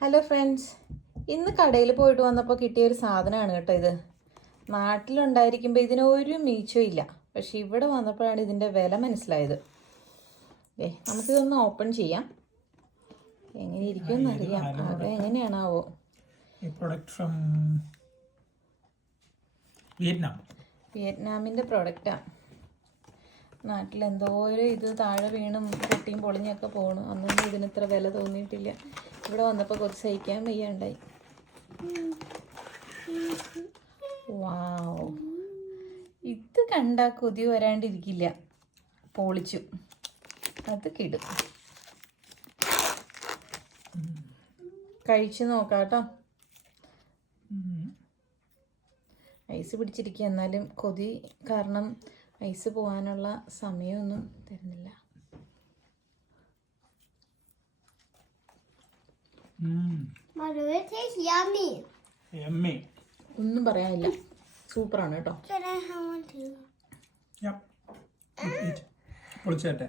Hello friends ഇന്ന് കടയിൽ പോയിട്ട് വന്നപ്പോൾ കിട്ടിയ ഒരു സാധനമാണ് കേട്ടോ ഇത്. നാട്ടിലുണ്ടായിരിക്കുമ്പോൾ ഇതിന് ഒരു മീച്ചവും ഇല്ല. പക്ഷെ ഇവിടെ വന്നപ്പോഴാണ് ഇതിന്റെ വില മനസ്സിലായത്. ഏ നമുക്കിതൊന്ന് ഓപ്പൺ ചെയ്യാം. എങ്ങനെ ഇരിക്കുമെന്ന് അറിയാം. അത് എങ്ങനെയാണാവോ. Vietnam. വിയറ്റ്നാമിന്റെ പ്രോഡക്റ്റാണ് നാട്ടിൽ എന്തോരം ഇത് താഴെ വീണും പൊട്ടിയും പൊളിഞ്ഞൊക്കെ പോണു. അന്നൊന്നും ഇതിന് ഇത്ര വില തോന്നിയിട്ടില്ല. ഇവിടെ വന്നപ്പോൾ കൊച്ചു സഹിക്കാൻ വയ്യാണ്ടായി. വാവ്. ഇത് കണ്ട കൊതി വരാണ്ടിരിക്കില്ല. പോളിച്ചു. അത് കിടും. കഴിച്ചു നോക്കാം കേട്ടോ ഐസ് പിടിച്ചിരിക്കുക എന്നാലും കൊതി കാരണം ഐസ് പോകാനുള്ള സമയമൊന്നും തരുന്നില്ല. ഒന്നും പറയാനില്ല. സൂപ്പറാണ് കേട്ടോ. പൊളിച്ചേട്ടെ